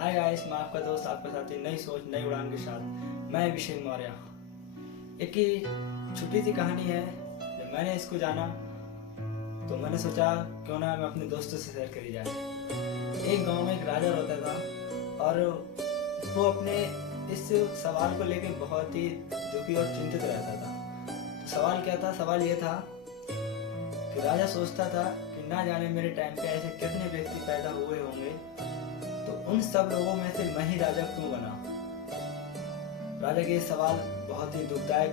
Hi guys, मैं आपका दोस्त, आपके साथी नई सोच नई उड़ान के साथ मैं अभिषेक मौर्य। एक ही छोटी सी कहानी है। जब मैंने इसको जाना तो मैंने सोचा क्यों ना मैं अपने दोस्तों से शेयर करी जाए। एक गांव में एक राजा रहता था और वो अपने इस सवाल को लेकर बहुत ही दुखी और चिंतित रहता था। सवाल क्या था? सवाल ये था कि राजा सोचता था कि ना जाने मेरे टाइम पे ऐसे कितने व्यक्ति पैदा हुए होंगे, तो उन सब लोगों में से मैं ही राजा क्यों बना। राजा के ये सवाल बहुत ही दुखदायक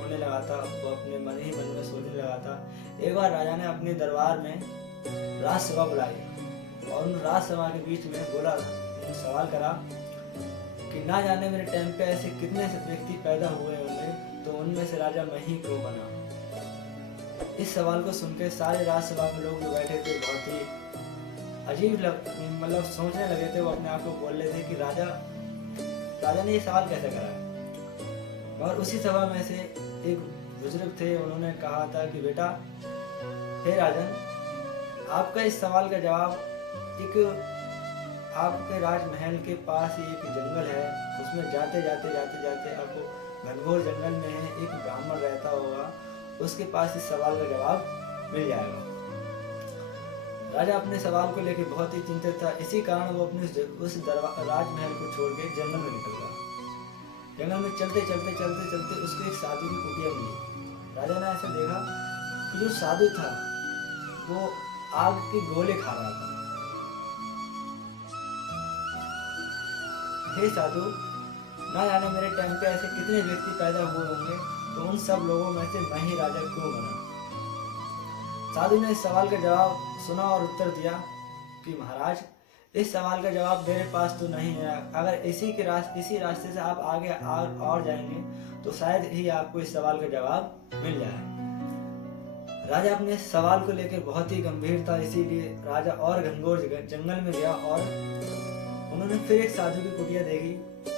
होने लगा था। वो अपने मन ही मन में सोचने लगा था। एक बार राजा ने अपने दरबार में राजसभा बुलाई और उन राजसभा के बीच में बोला, सवाल करा कि ना जाने मेरे टाइम पे ऐसे कितने व्यक्ति पैदा हुए होंगे, तो उनमें से राजा मैं ही क्यों बना। इस सवाल को सुनकर सारे राजसभा में लोग जो बैठे थे बहुत ही अजीब मतलब सोचने लगे थे। वो अपने आप को बोल रहे थे कि राजा ने ये सवाल कैसे करा। और उसी सभा में से एक बुजुर्ग थे, उन्होंने कहा था कि बेटा, हे राजन, आपका इस सवाल का जवाब एक आपके राजमहल के पास ही एक जंगल है, उसमें जाते जाते आपको घनघोर जंगल में है एक ब्राह्मण रहता होगा, उसके पास इस सवाल का जवाब मिल जाएगा। राजा अपने सवाल को लेकर बहुत ही चिंतित था। इसी कारण वो अपने उस राजमहल को छोड़ के जंगल में निकल गया। जंगल में चलते उसको एक साधु की कुटिया मिली। राजा ने ऐसा देखा कि जो साधु था वो आग के गोले खा रहा था। हे साधु, ना जाने मेरे टाइम पे ऐसे कितने व्यक्ति पैदा हुए होंगे, तो उन सब लोगों में से मैं ही राजा क्यों बना। साधु ने इस सवाल का जवाब सुना और उत्तर दिया कि महाराज, इस सवाल का जवाब मेरे पास तो नहीं है। अगर इसी रास्ते से आप आगे और जाएंगे तो शायद ही आपको इस सवाल का जवाब मिल जाए। राजा अपने सवाल को लेकर बहुत ही गंभीर था, इसीलिए राजा और घनघोर जंगल में गया और उन्होंने फिर एक साधु की कुटिया देखी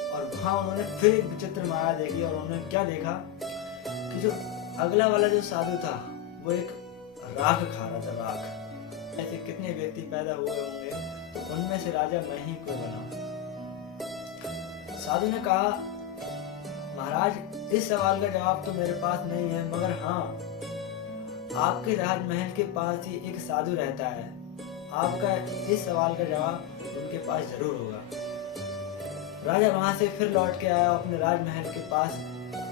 और वहां उन्होंने फिर एक विचित्र माया देखी। और उन्होंने क्या देखा कि जो अगला वाला जो साधु था वो एक राख खा रहा था, राख। ऐसे कितने व्यक्ति पैदा हुए होंगे, तो उनमें से राजा मैं ही क्यों बना। साधु ने कहा, महाराज, इस सवाल का जवाब तो मेरे पास नहीं है, मगर हाँ, आपके राजमहल के पास ही एक साधु रहता है। आपका इस सवाल का जवाब उनके पास जरूर होगा। राजा वहां से फिर लौट के आया अपने राजमहल के पास।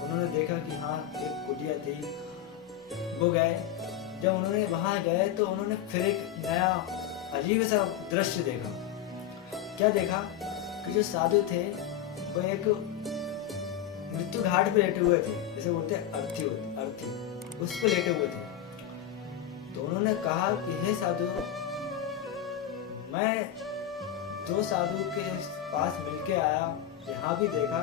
उन्होंने देखा कि हाँ, एक कुटिया थी। वो गए। जब उन्होंने वहां गए तो उन्होंने फिर एक नया अजीब सा दृश्य देखा। क्या देखा कि जो साधु थे वो एक मृत्यु घाट पे लेटे हुए थे, जैसे बोलते हैं अर्थी उस पे लेटे हुए थे। तो उन्होंने कहा कि हे साधु, मैं जो साधु के पास मिलके आया, यहाँ भी देखा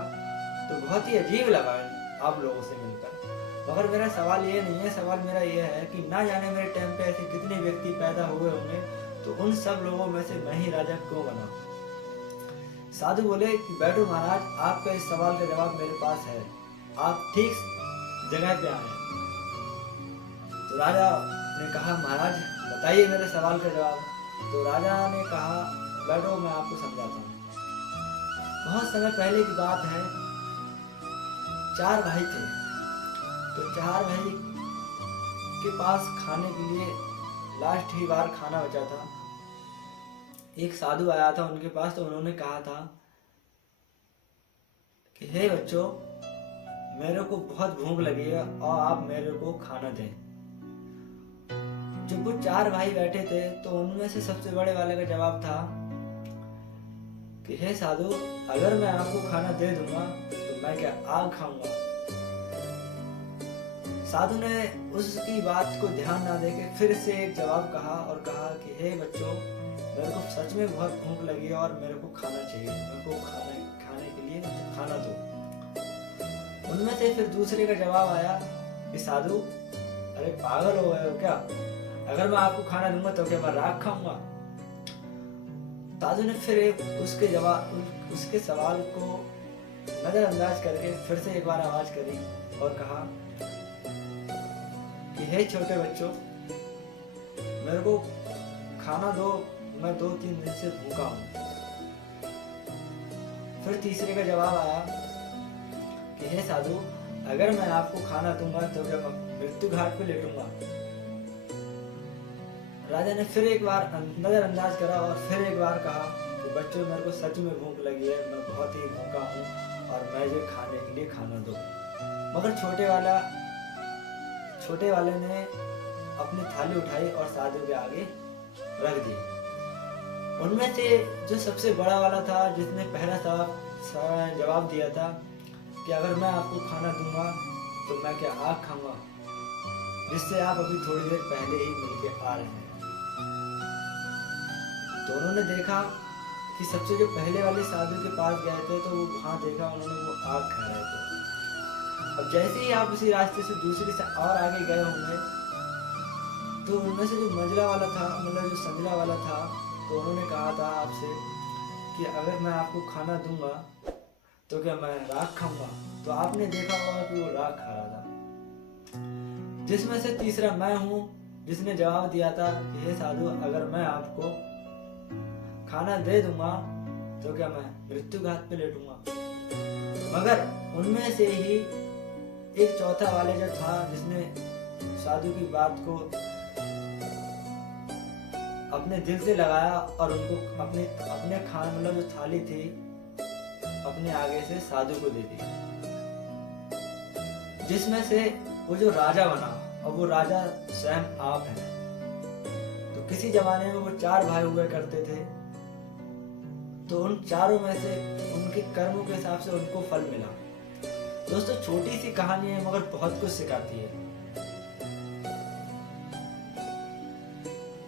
तो बहुत ही अजीब लगा आप लोगों से मिलकर। मगर मेरा सवाल ये नहीं है, सवाल मेरा ये है कि ना जाने मेरे टाइम पे ऐसे कितने व्यक्ति पैदा हुए होंगे, तो उन सब लोगों में से मैं ही राजा क्यों बना। साधु बोले कि बैठो महाराज, आपका इस सवाल का जवाब मेरे पास है, आप ठीक जगह पे आए। तो राजा ने कहा, महाराज बताइए मेरे सवाल का जवाब। तो राजा ने कहा, बैठो मैं आपको समझाता हूँ। बहुत समय पहले की बात है, 4 भाई थे। तो 4 भाई के पास खाने के लिए लास्ट ही बार खाना बचा था। एक साधु आया था उनके पास, तो उन्होंने कहा था कि हे बच्चों, मेरे को बहुत भूख लगी है और आप मेरे को खाना दें। जब वो 4 भाई बैठे थे तो उनमें से सबसे बड़े वाले का जवाब था कि हे साधु, अगर मैं आपको खाना दे दूंगा तो मैं क्या आग खाऊंगा। साधु ने उसकी बात को ध्यान ना देके फिर से एक जवाब कहा और कहा कि हे बच्चों, मेरे को सच में बहुत भूख लगी है और मेरे को खाना चाहिए, मेरे को खाने के लिए खाना दो। उनमें से फिर दूसरे का जवाब आया कि साधु, अरे पागल हो गए हो क्या, अगर मैं आपको खाना दूंगा तो क्या मैं राख खाऊंगा। साधु ने फिर उसके सवाल को नजरअंदाज करके फिर से एक बार आवाज करी और कहा कि हे छोटे बच्चों, मेरे को खाना दो, मैं 2-3 दिन से भूखा हूँ। फिर तीसरे का जवाब आया कि हे साधु, अगर मैं आपको खाना दूंगा तो क्या मैं मृत्यु घाट पे लेटूंगा। राजा ने फिर एक बार नजरअंदाज करा और फिर एक बार कहा कि बच्चों, मेरे को सच में भूख लगी है, मैं बहुत ही भूखा हूँ और मुझे खाने के लिए खाना दो। मगर छोटे वाले ने अपनी थाली उठाई और साधु के आगे रख दी। उनमें से जो सबसे बड़ा वाला था, जिसने पहला जवाब दिया था कि अगर मैं आपको खाना दूंगा तो मैं क्या आग खाऊंगा, जिससे आप अभी थोड़ी देर पहले ही मिलके आ रहे हैं। तो उन्होंने देखा कि सबसे जो पहले वाले साधु के पास गए थे तो वो वहां देखा उन्होंने वो आग खा रहे थे। अब जैसे ही आप उसी रास्ते से दूसरे से और आगे गए होंगे तो उनमें से जो मंझला वाला था, मतलब जो संजला वाला था, तो उन्होंने कहा था आपसे कि अगर मैं आपको खाना दूंगा तो क्या मैं राख खाऊंगा। तो आपने देखा होगा कि वो राख खा रहा था। जिसमें से तीसरा मैं हूं, जिसने जवाब दिया था कि हे साधु, अगर मैं आपको खाना दे दूंगा तो क्या मैं मृत्यु घाट पे लेटूंगा। मगर उनमें से ही एक चौथा वाले जो था, जिसने साधु की बात को अपने दिल से लगाया और उनको अपने खाना, मतलब जो थाली थी, अपने आगे से साधु को दे दी। जिसमें से वो जो राजा बना, और वो राजा स्वयं आप हैं। तो किसी जमाने में वो 4 भाई हुआ करते थे, तो उन चारों में से उनके कर्मों के हिसाब से उनको फल मिला। दोस्तों, छोटी सी कहानी है मगर बहुत कुछ सिखाती है।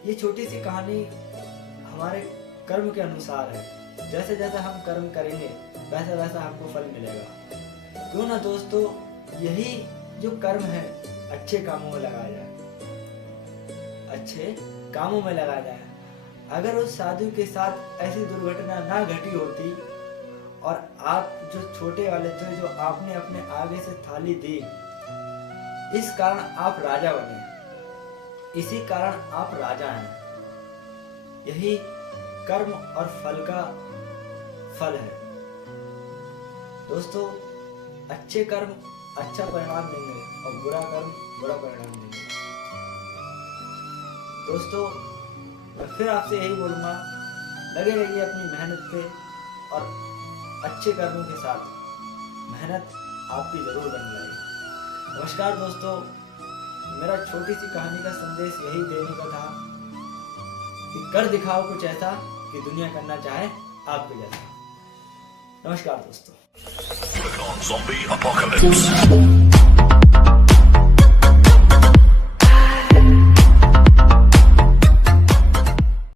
ये छोटी सी कहानी हमारे कर्म के अनुसार है। जैसे जैसे हम कर्म करेंगे वैसा वैसा हमको फल मिलेगा। क्यों ना दोस्तों, यही जो कर्म है अच्छे कामों में लगाया जाए, अच्छे कामों में लगाया जाए। अगर उस साधु के साथ ऐसी दुर्घटना ना घटी होती और आप जो छोटे वाले थे, जो आपने अपने आगे से थाली दी, इस कारण आप राजा बने, इसी कारण आप राजा हैं। यही कर्म और फल का फल है। दोस्तों, अच्छे कर्म अच्छा परिणाम देंगे और बुरा कर्म बुरा परिणाम देंगे। दोस्तों, मैं फिर आपसे यही बोलूंगा, लगे रहिए अपनी मेहनत पे और अच्छे कर्मों के साथ मेहनत आपकी जरूर बन जाएगी। नमस्कार दोस्तों, मेरा छोटी सी कहानी का संदेश यही देने का था कि कर दिखाओ कुछ ऐसा कि दुनिया करना चाहे आपके जैसा। नमस्कार दोस्तों।